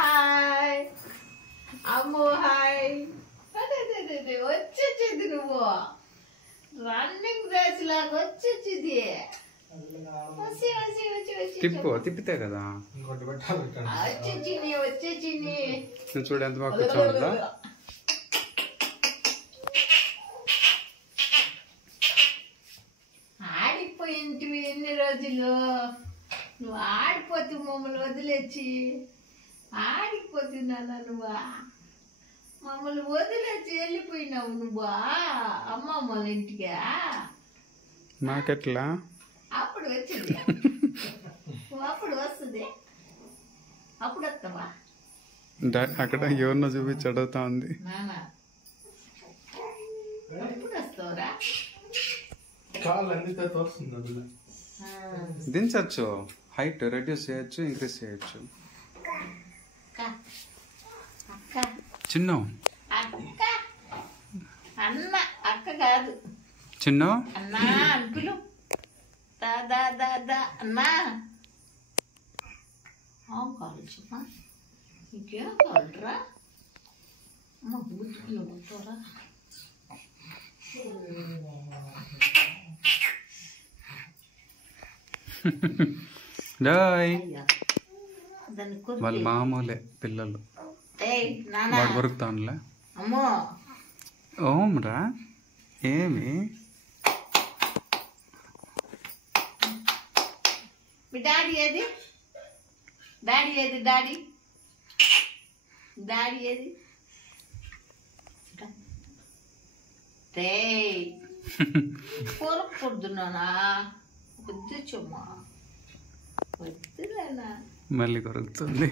Hi అమ్మో hi వచ్చేది నువ్వు రన్నింగ్ రేస్ లాగా వచ్చేది తిప్పితే కదా వచ్చేది చూడు ఎంత బాగా కూర్చోందా. ఆడిపోయింటివి ఎన్ని రోజులు నువ్వు ఆడిపోతు మమ్మల్ని వదిలేచి ఆడిపోతున్నానా నువ్వా మమ్మల్ని వదిలేచి వెళ్ళిపోయినావు నువ్వా అమ్మమ్మ వాళ్ళ ఇంటికి నాకెట్లా అప్పుడు వచ్చింది అప్పుడు వస్తుంది అప్పుడు వస్తావా అక్కడ ఎవరినో చూపించి అడుగుతా ఉంది. నానా అప్పుడు వస్తావురా దించచ్చు, హైట్ రెడ్యూస్ చేయొచ్చు, ఇంక్రీజ్ చేయొచ్చు. చిన్న అక్క అన్న అక్క కాదు చిన్న అన్నా అంకులు దాదా దాదా అన్నా కావాలి చెప్పా ఇంకేం కావాలరా అమ్మ బూతులు ఉంటారా వాళ్ళు మామూలే పిల్లలు, వాడు కొరుకుతానులే. అమ్మో ఓమ్రా ఏమి మీ డాడీ ఏది డాడీ ఏది డాడీ డాడీ ఏది కొరకూడదున్నానా వద్దు చుమ్మా వద్దులేనా మళ్ళీ కొరుకుతుంది.